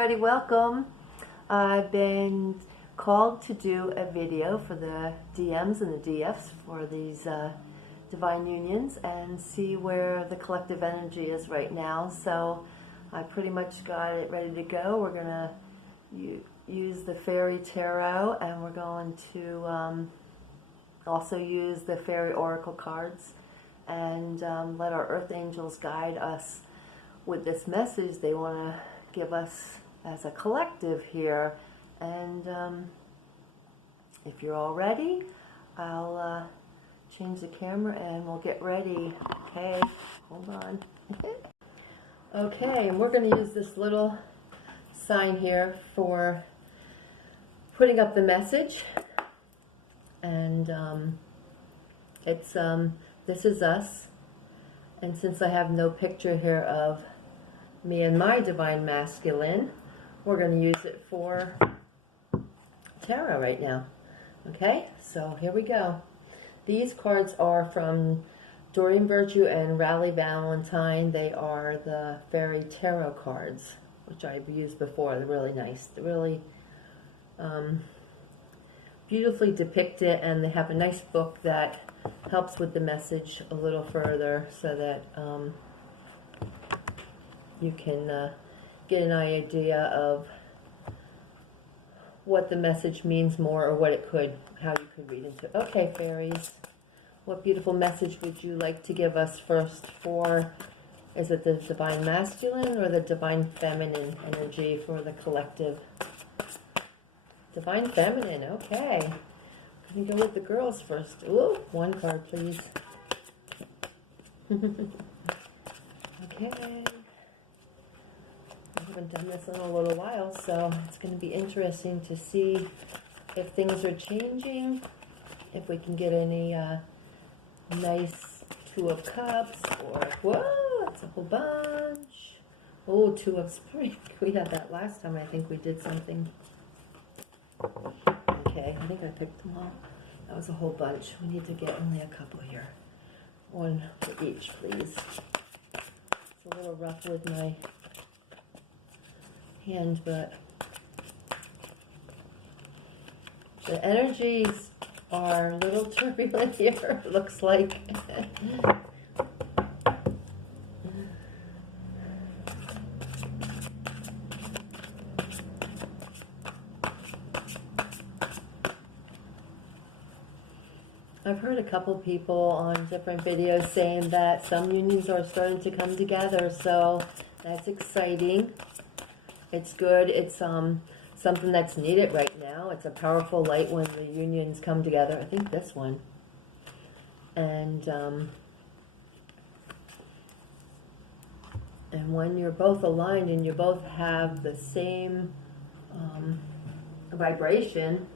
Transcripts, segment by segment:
everybody, welcome. I've been called to do a video for the DMs and the DFs for these divine unions and see where the collective energy is right now. So I pretty much got it ready to go. We're going to use the Fairy Tarot, and we're going to also use the Fairy Oracle cards and let our Earth Angels guide us with this message they want to give us as a collective here. And if you're all ready, I'll change the camera and we'll get ready. Okay, hold on. Okay, and we're going to use this little sign here for putting up the message. And it's this is us. And since I have no picture here of me and my divine masculine, we're going to use it for tarot right now. Okay, so here we go. These cards are from Doreen Virtue and Raleigh Valentine. They are the Fairy Tarot cards, which I've used before. They're really nice. They're really beautifully depicted, and they have a nice book that helps with the message a little further so that you can get an idea of what the message means more, or what it could, how you could read into it. Okay, fairies, what beautiful message would you like to give us first for, is it the divine masculine or the divine feminine energy for the collective? Divine feminine, okay. We can go with the girls first. Ooh, one card, please. Okay. I haven't done this in a little while, so it's going to be interesting to see if things are changing, if we can get any nice Two of Cups, or, whoa, it's a whole bunch. Oh, Two of Spring. We had that last time. I think we did something. Okay, I think I picked them all. That was a whole bunch. We need to get only a couple here. One for each, please. It's a little rough with my hand, but the energies are a little turbulent here, looks like. I've heard a couple people on different videos saying that some unions are starting to come together, so that's exciting. It's good. It's something that's needed right now. It's a powerful light when the unions come together. I think this one. And when you're both aligned and you both have the same vibration,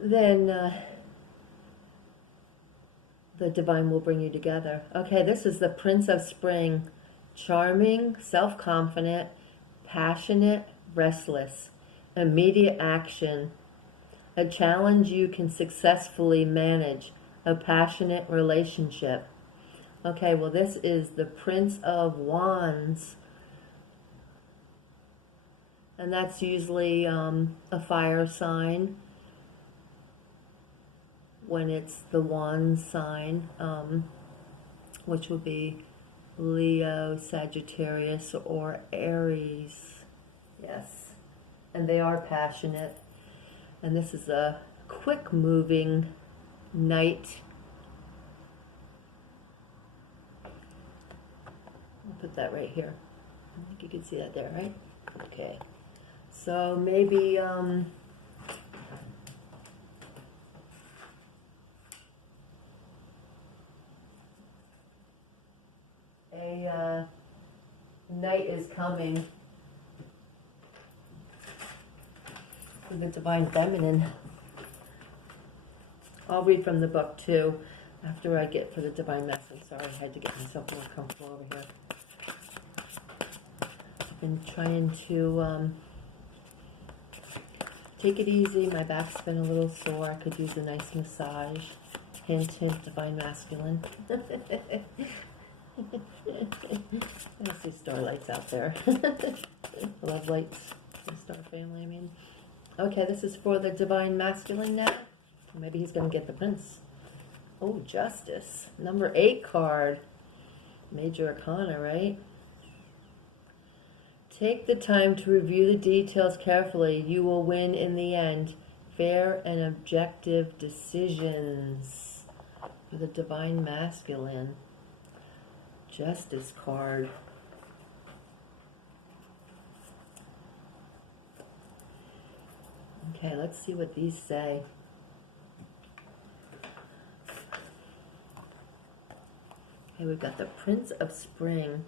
then the divine will bring you together. Okay, this is the Prince of Spring. Charming, self-confident, passionate, restless. Immediate action. A challenge you can successfully manage. A passionate relationship. Okay, well, this is the Prince of Wands. And that's usually a fire sign when it's the Wands sign, which would be Leo, Sagittarius, or Aries. Yes. And they are passionate. And this is a quick moving knight. I'll put that right here. I think you can see that there, right? Okay. So maybe a night is coming for the divine feminine. I'll read from the book too after I get for the divine masculine. Sorry, I had to get myself more comfortable over here. I've been trying to take it easy. My back's been a little sore. I could use a nice massage. Hint, hint, divine masculine. I see starlights out there. Love lights. The star family, I mean. Okay, this is for the divine masculine now. Maybe he's going to get the prince. Oh, justice. Number 8 card. Major arcana, right? Take the time to review the details carefully. You will win in the end. Fair and objective decisions. For the divine masculine. Justice card. Okay, let's see what these say. Okay, we've got the Prince of Spring.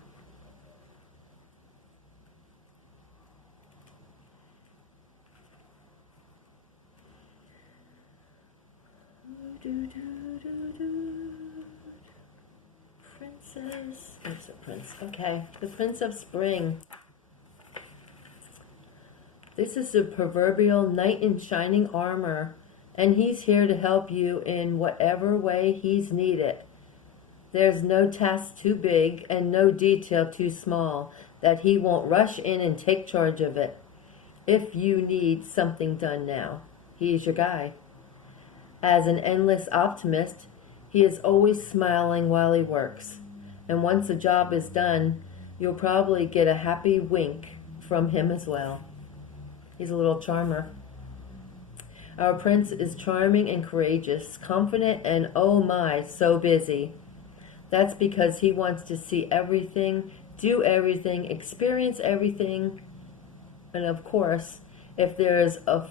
Princess. There's a prince. Okay, the Prince of Spring. This is the proverbial knight in shining armor, and he's here to help you in whatever way he's needed. There's no task too big and no detail too small that he won't rush in and take charge of it. If you need something done now, he's your guy. As an endless optimist, he is always smiling while he works. And once the job is done, you'll probably get a happy wink from him as well. He's a little charmer. Our prince is charming and courageous, confident and oh my, so busy. That's because he wants to see everything, do everything, experience everything. And of course, if there is a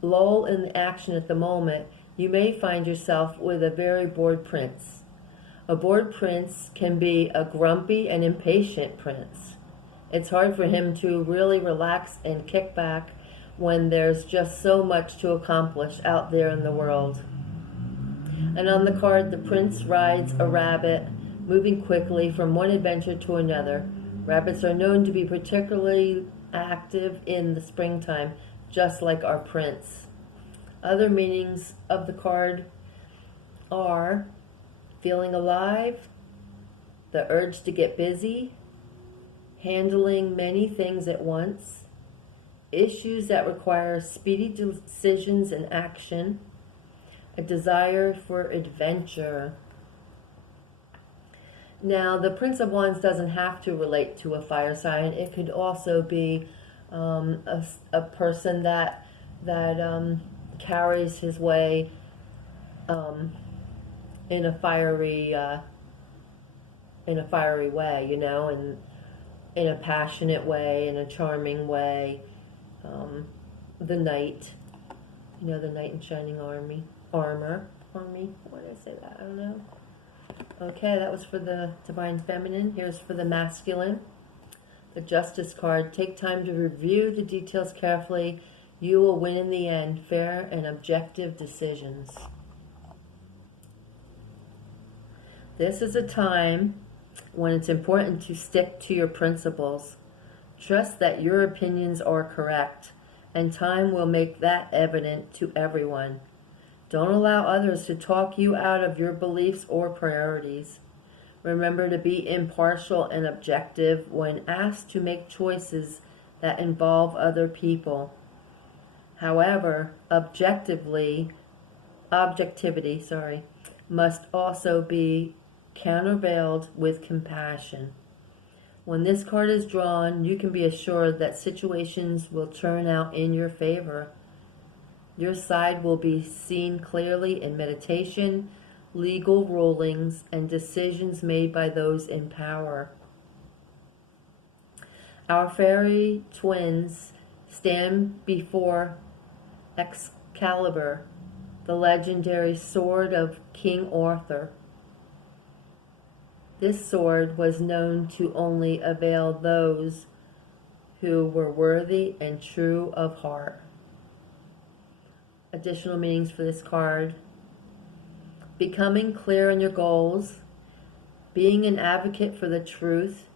lull in the action at the moment, you may find yourself with a very bored prince. A bored prince can be a grumpy and impatient prince. It's hard for him to really relax and kick back when there's just so much to accomplish out there in the world. And on the card, the prince rides a rabbit, moving quickly from one adventure to another. Rabbits are known to be particularly active in the springtime, just like our prince. Other meanings of the card are feeling alive, the urge to get busy, handling many things at once, issues that require speedy decisions and action, a desire for adventure. Now, the Prince of Wands doesn't have to relate to a fire sign. It could also be a person that carries his way in a fiery way, you know, and in a passionate way, in a charming way. The knight, you know, the knight in shining armor. Why did I say that? I don't know. Okay, that was for the divine feminine. Here's for the masculine. The justice card. Take time to review the details carefully. You will win in the end. Fair and objective decisions. This is a time when it's important to stick to your principles. Trust that your opinions are correct, and time will make that evident to everyone. Don't allow others to talk you out of your beliefs or priorities. Remember to be impartial and objective when asked to make choices that involve other people. However, objectivity must also be countervailed with compassion. When this card is drawn, you can be assured that situations will turn out in your favor. Your side will be seen clearly in meditation, legal rulings, and decisions made by those in power. Our fairy twins stand before Excalibur, the legendary sword of King Arthur. This sword was known to only avail those who were worthy and true of heart. Additional meanings for this card: becoming clear on your goals, being an advocate for the truth,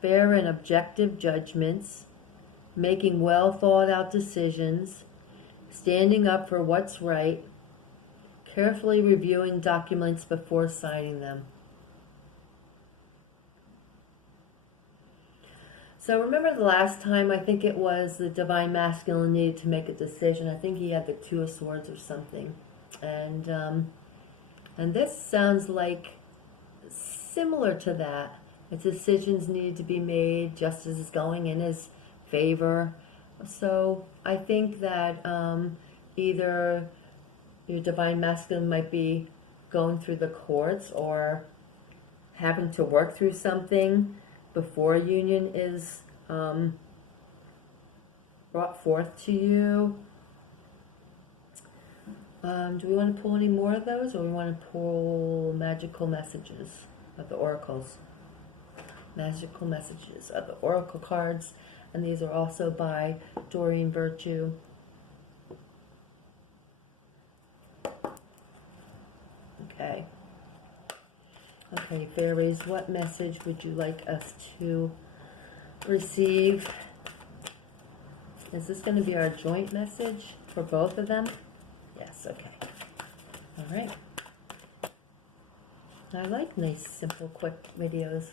fair and objective judgments, making well thought out decisions, standing up for what's right, carefully reviewing documents before signing them. So remember the last time, I think it was the Divine Masculine needed to make a decision. I think he had the Two of Swords or something. And this sounds like similar to that. The decisions needed to be made, justice is going in his favor. So I think that either your Divine Masculine might be going through the courts or having to work through something before a union is brought forth to you. Do we want to pull any more of those, or we want to pull magical messages of the oracles? Magical messages of the oracle cards, and these are also by Doreen Virtue. Okay. Okay, fairies, what message would you like us to receive? Is this going to be our joint message for both of them? Yes, okay. All right. I like nice, simple, quick videos.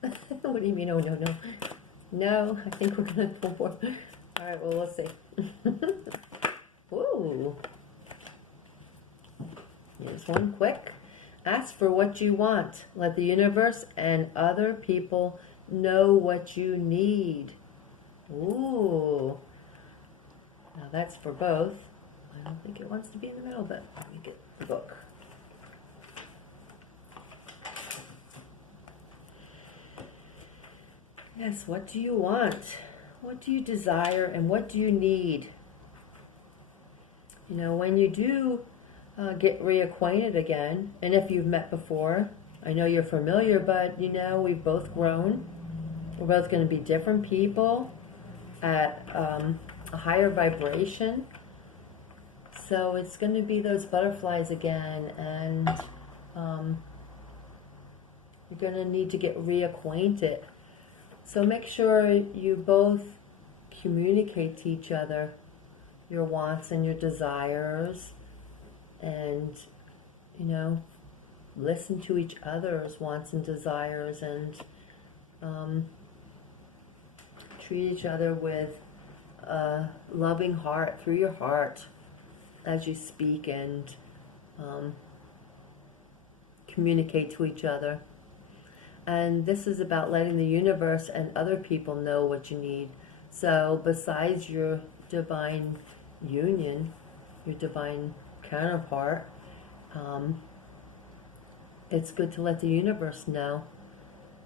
What do you mean, oh, no, no? No, I think we're going to pull more. All right, well, we'll see. Ooh. Here's one quick. Ask for what you want. Let the universe and other people know what you need. Ooh. Now that's for both. I don't think it wants to be in the middle, but let me get the book. Yes, what do you want? What do you desire and what do you need? You know, when you do get reacquainted again, and if you've met before, I know you're familiar, but you know, we've both grown. We're both going to be different people at a higher vibration. So it's going to be those butterflies again, and you're going to need to get reacquainted. So make sure you both communicate to each other your wants and your desires, and, you know, listen to each other's wants and desires, and treat each other with a loving heart through your heart as you speak, and communicate to each other. And this is about letting the universe and other people know what you need. So besides your divine union, your divine counterpart, it's good to let the universe know,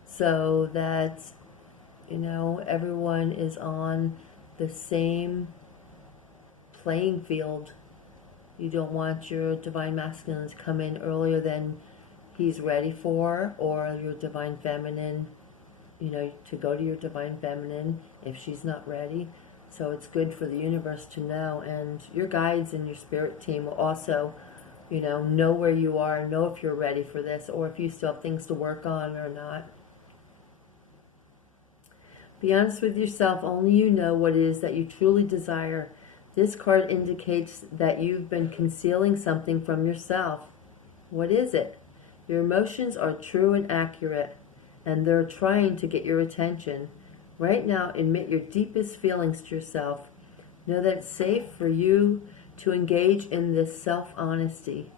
so that, you know, everyone is on the same playing field. You don't want your divine masculine to come in earlier than he's ready for, or your divine feminine, you know, to go to your divine feminine if she's not ready. So it's good for the universe to know, and your guides and your spirit team will also, you know where you are, know if you're ready for this, or if you still have things to work on or not. Be honest with yourself. Only you know what it is that you truly desire. This card indicates that you've been concealing something from yourself. What is it? Your emotions are true and accurate, and they're trying to get your attention. Right now, admit your deepest feelings to yourself. Know that it's safe for you to engage in this self-honesty.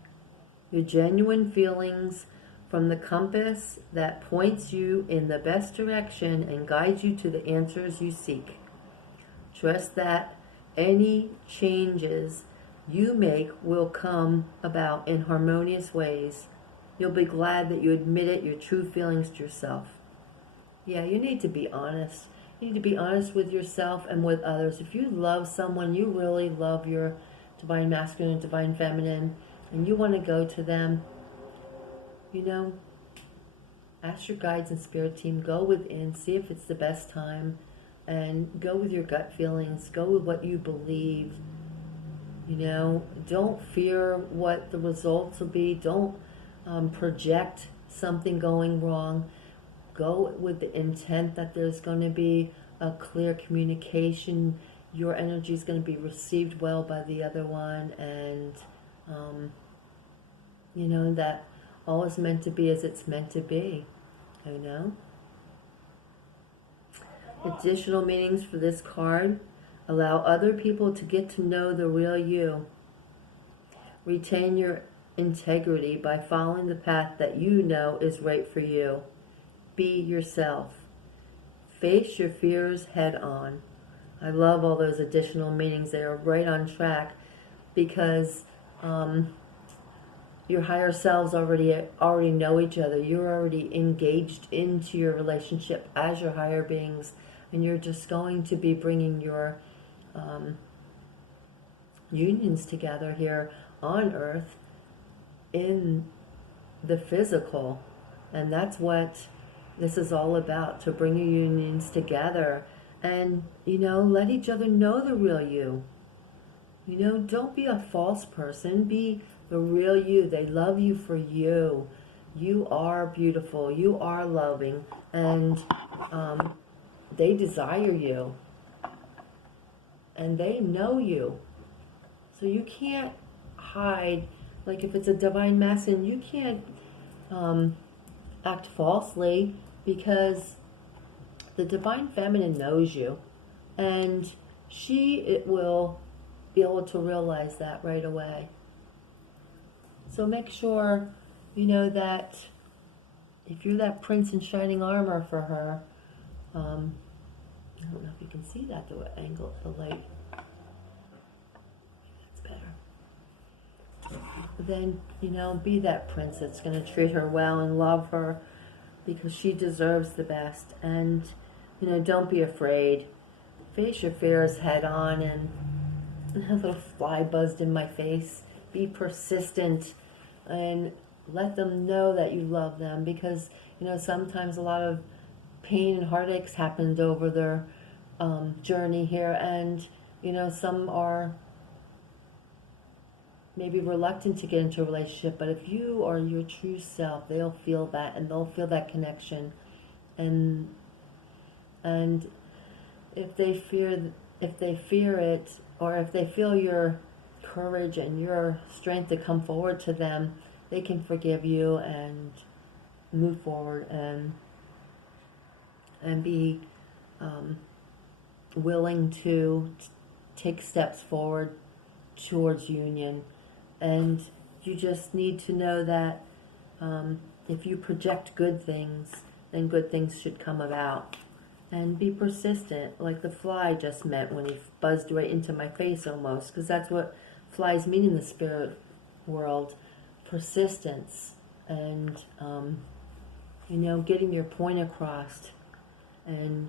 Your genuine feelings from the compass that points you in the best direction and guides you to the answers you seek. Trust that any changes you make will come about in harmonious ways. You'll be glad that you admitted your true feelings to yourself. Yeah, you need to be honest. You need to be honest with yourself and with others. If you love someone, you really love your divine masculine and divine feminine, and you want to go to them, you know, ask your guides and spirit team, go within, see if it's the best time, and go with your gut feelings, go with what you believe. You know, don't fear what the results will be. Don't project something going wrong. Go with the intent that there's going to be a clear communication. Your energy is going to be received well by the other one, and you know, that all is meant to be as it's meant to be, you know. Additional meanings for this card: allow other people to get to know the real you. Retain your integrity by following the path that you know is right for you. Be yourself. Face your fears head on. I love all those additional meanings. They are right on track because your higher selves already know each other. You're already engaged into your relationship as your higher beings, and you're just going to be bringing your unions together here on Earth in the physical. And that's what this is all about, to bring your unions together and, let each other know the real you. Don't be a false person. Be the real you. They love you for you. You are beautiful. You are loving. And they desire you. And they know you. So you can't hide. Like if it's a divine masculine, you can't act falsely, because the divine feminine knows you. And it will be able to realize that right away. So make sure, that if you're that prince in shining armor for her, I don't know if you can see that, the angle of the light. That's better. Then, be that prince that's going to treat her well and love her, because she deserves the best. And, don't be afraid. Face your fears head on. And a little fly buzzed in my face. Be persistent and let them know that you love them, because, sometimes a lot of pain and heartaches happened over their journey here. And, some are maybe reluctant to get into a relationship, but if you are your true self, they'll feel that, and they'll feel that connection. And if they fear it, or if they feel your courage and your strength to come forward to them, they can forgive you and move forward and be willing to take steps forward towards union. And you just need to know that if you project good things, then good things should come about. And be persistent, like the fly just meant when he buzzed right into my face almost, because that's what flies mean in the spirit world. Persistence and, getting your point across and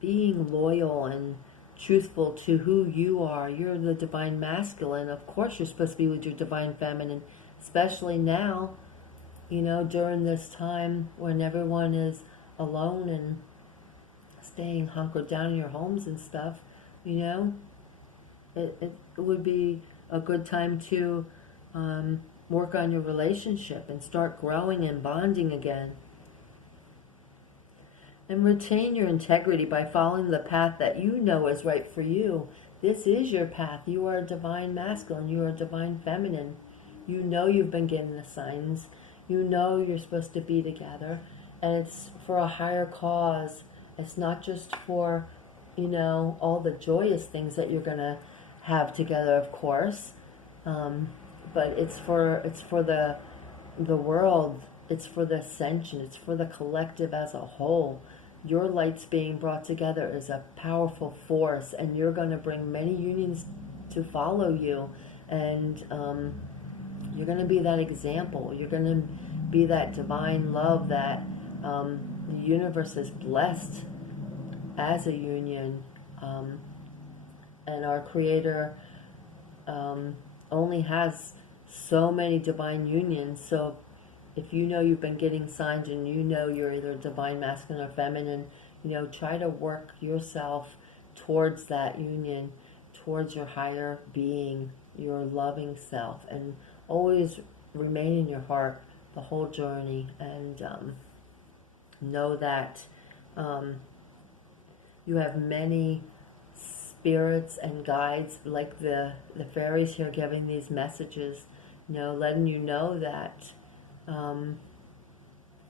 being loyal and truthful to who you are. You're the divine masculine. Of course you're supposed to be with your divine feminine, especially now, during this time when everyone is alone and staying hunkered down in your homes and stuff. It would be a good time to work on your relationship and start growing and bonding again. And retain your integrity by following the path that you know is right for you. This is your path. You are a divine masculine. You are a divine feminine. You know you've been given the signs. You know you're supposed to be together. And it's for a higher cause. It's not just for, all the joyous things that you're going to have together, of course. But it's for the world. It's for the ascension. It's for the collective as a whole. Your lights being brought together is a powerful force, and you're going to bring many unions to follow you. And you're going to be that example. You're going to be that divine love that the universe is blessed as a union. And our Creator only has so many divine unions. So if you've been getting signs and you're either divine masculine or feminine, try to work yourself towards that union, towards your higher being, your loving self, and always remain in your heart the whole journey. And know that you have many spirits and guides, like the fairies here, giving these messages, letting you know that. And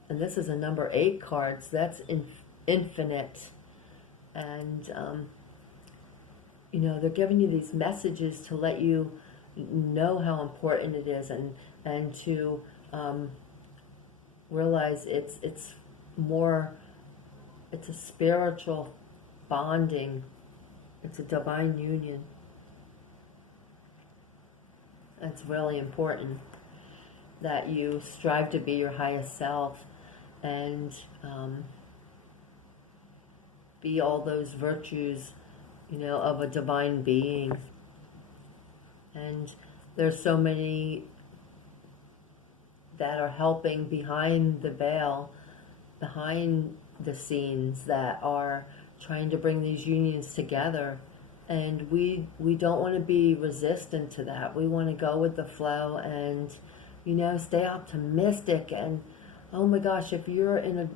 this is a number 8 card, so that's infinite. And, you know, they're giving you these messages to let you know how important it is, and to realize it's more, it's a spiritual bonding. It's a divine union. It's really important that you strive to be your highest self and be all those virtues, you know, of a divine being. And there's so many that are helping behind the veil, behind the scenes, that are trying to bring these unions together. And we don't want to be resistant to that. We want to go with the flow and, you know, stay optimistic. And oh my gosh, if you're in a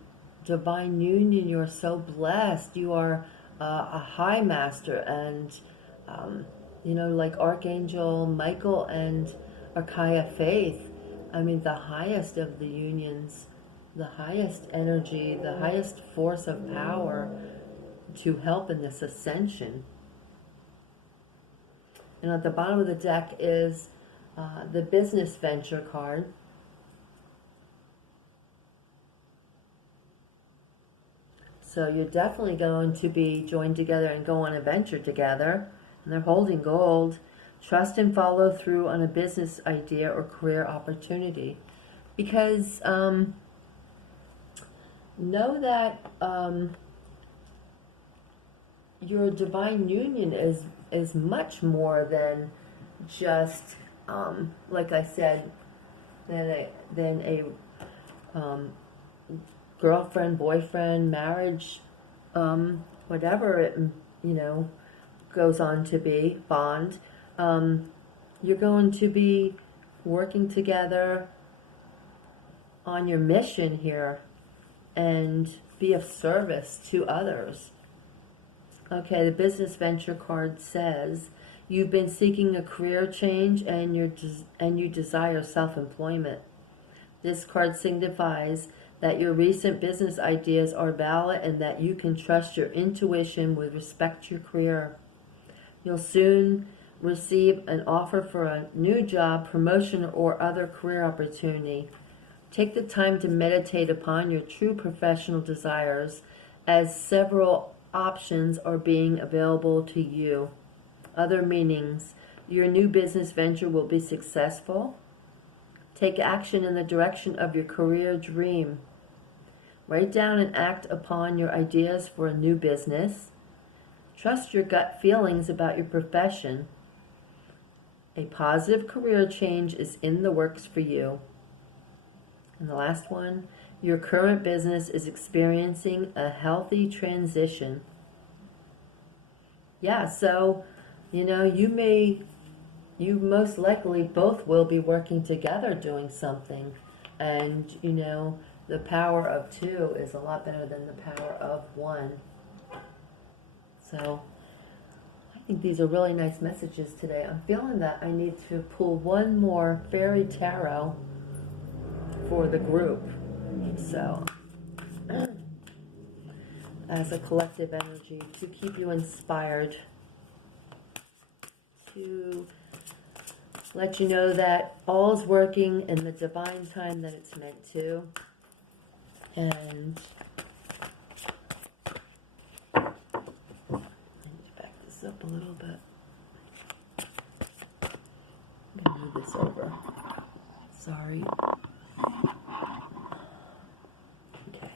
divine union, you're so blessed. You are a high master, and you know, like Archangel Michael and Archaea Faith. I mean, the highest of the unions, the highest energy, the highest force of power to help in this ascension. And at the bottom of the deck is the business venture card. So you're definitely going to be joined together and go on a venture together. And they're holding gold. Trust and follow through on a business idea or career opportunity. Because know that your divine union is much more than just, like I said, than a girlfriend, boyfriend, marriage, whatever it, you know, goes on to be, bond. You're going to be working together on your mission here and be of service to others. Okay, the business venture card says you've been seeking a career change and you desire self-employment. This card signifies that your recent business ideas are valid and that you can trust your intuition with respect to your career. You'll soon receive an offer for a new job, promotion, or other career opportunity. Take the time to meditate upon your true professional desires, as several options are being available to you. Other meanings: your new business venture will be successful. Take action in the direction of your career dream. Write down and act upon your ideas for a new business. Trust your gut feelings about your profession. A positive career change is in the works for you. And the last one, your current business is experiencing a healthy transition. Yeah, so, you know, you most likely both will be working together doing something. And, you know, the power of two is a lot better than the power of one. So I think these are really nice messages today. I'm feeling that I need to pull one more fairy tarot for the group. So as a collective energy to keep you inspired, to let you know that all is working in the divine time that it's meant to. And up a little bit. I'm going to move this over. Sorry. Okay.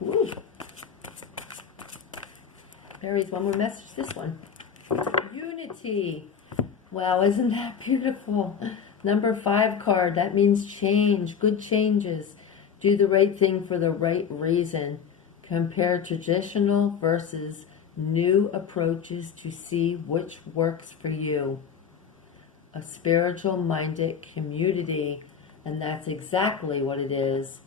Woo. Fairies, one more message. This one. Unity. Wow, isn't that beautiful? Number 5 card. That means change. Good changes. Do the right thing for the right reason. Compare traditional versus new approaches to see which works for you. A spiritual-minded community, and that's exactly what it is.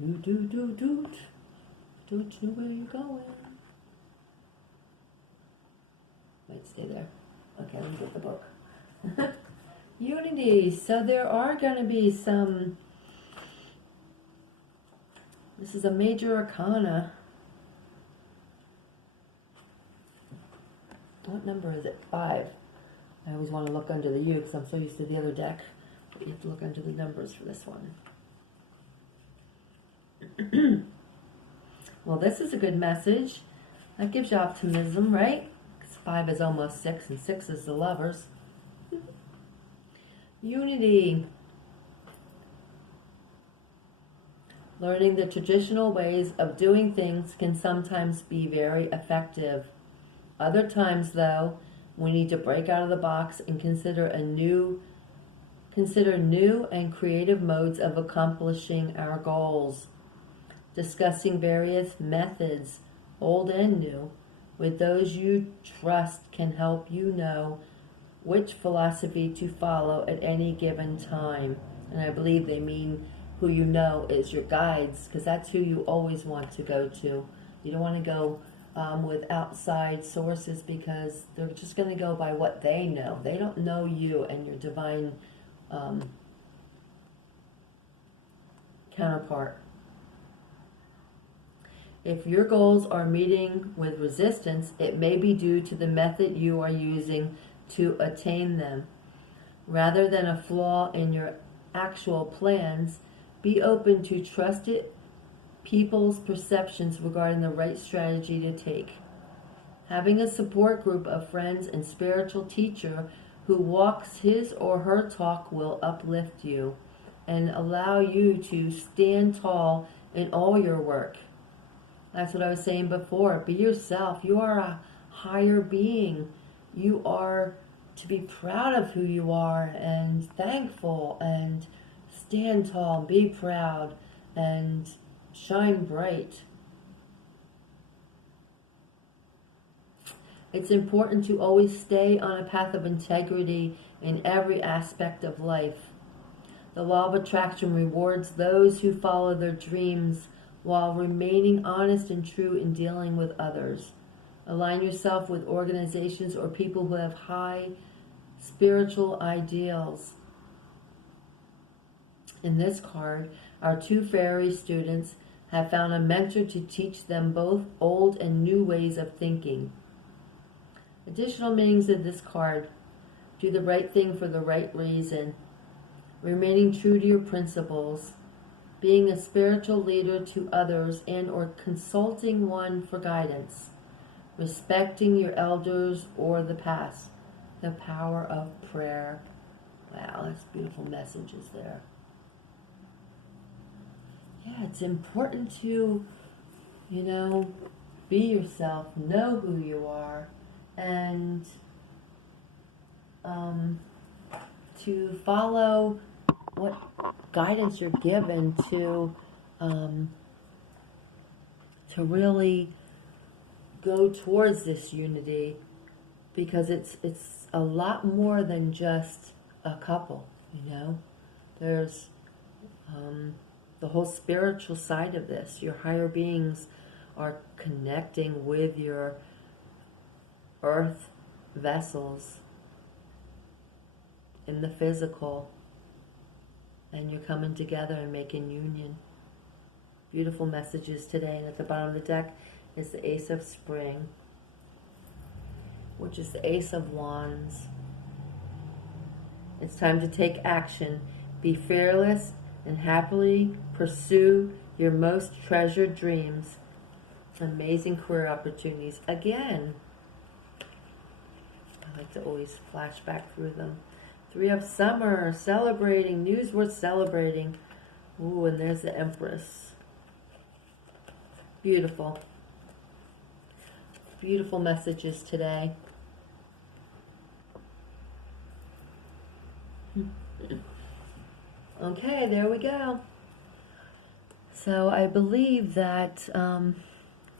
Doot, doot, doot, doot. Doot, doot, where you going? Might stay there. Okay, let me get the book. Unity. So there are going to be some, this is a major arcana. What number is it? 5. I always want to look under the U because I'm so used to the other deck. But you have to look under the numbers for this one. Well, this is a good message. That gives you optimism, right? Because 5 is almost 6, and 6 is the lovers. Unity. Learning the traditional ways of doing things can sometimes be very effective. Other times, though, we need to break out of the box and consider new and creative modes of accomplishing our goals. Discussing various methods, old and new, with those you trust can help you know which philosophy to follow at any given time. And I believe they mean who you know is your guides, because that's who you always want to go to. You don't want to go with outside sources, because they're just going to go by what they know. They don't know you and your divine counterpart. If your goals are meeting with resistance, it may be due to the method you are using to attain them. Rather than a flaw in your actual plans, be open to trusted people's perceptions regarding the right strategy to take. Having a support group of friends and spiritual teacher who walks his or her talk will uplift you and allow you to stand tall in all your work. That's what I was saying before. Be yourself. You are a higher being. You are to be proud of who you are and thankful and stand tall, be proud, and shine bright. It's important to always stay on a path of integrity in every aspect of life. The law of attraction rewards those who follow their dreams while remaining honest and true in dealing with others. Align yourself with organizations or people who have high spiritual ideals. In this card, our 2 fairy students have found a mentor to teach them both old and new ways of thinking. Additional meanings of this card: do the right thing for the right reason, remaining true to your principles, being a spiritual leader to others and or consulting one for guidance, respecting your elders or the past, the power of prayer. Wow, that's beautiful messages there. Yeah, it's important to, be yourself, know who you are, and to follow what guidance you're given to really go towards this unity, because it's a lot more than just a couple. There's the whole spiritual side of this. Your higher beings are connecting with your earth vessels in the physical, and you're coming together and making union. Beautiful messages today. And at the bottom of the deck is the Ace of Spring, which is the Ace of Wands. It's time to take action. Be fearless and happily pursue your most treasured dreams. Amazing career opportunities. Again, I like to always flash back through them. 3 of Summer, celebrating, news worth celebrating. Ooh, and there's the Empress. Beautiful. Beautiful messages today. Okay, there we go. So I believe that the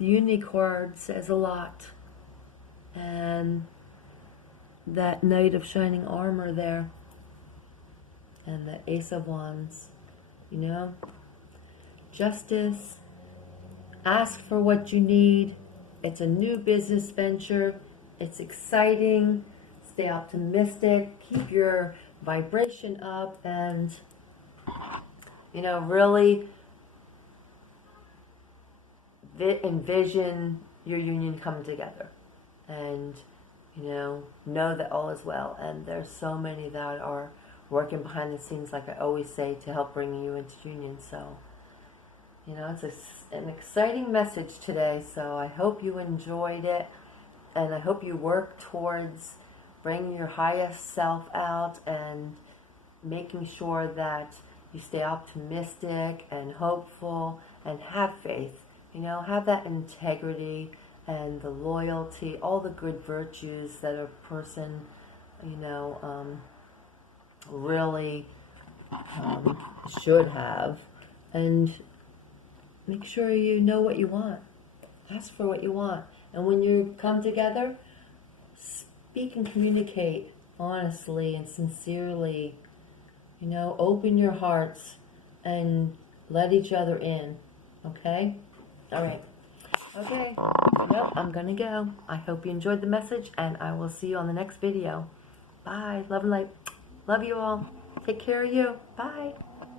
Unity card says a lot. And that Knight of Shining Armor there. And the Ace of Wands. Justice. Ask for what you need. It's a new business venture. It's exciting. Stay optimistic. Keep your vibration up, and, you know, really envision your union come together, and, you know that all is well. And there's so many that are working behind the scenes, like I always say, to help bring you into union. So, you know, it's an exciting message today, so I hope you enjoyed it, and I hope you work towards bringing your highest self out and making sure that you stay optimistic and hopeful and have faith. You know, have that integrity and the loyalty, all the good virtues that a person, you know, really should have. And make sure you know what you want. Ask for what you want. And when you come together, speak and communicate honestly and sincerely. You know, open your hearts and let each other in. Okay? All right. Okay. Nope, I'm going to go. I hope you enjoyed the message, and I will see you on the next video. Bye. Love and light. Love you all. Take care of you. Bye.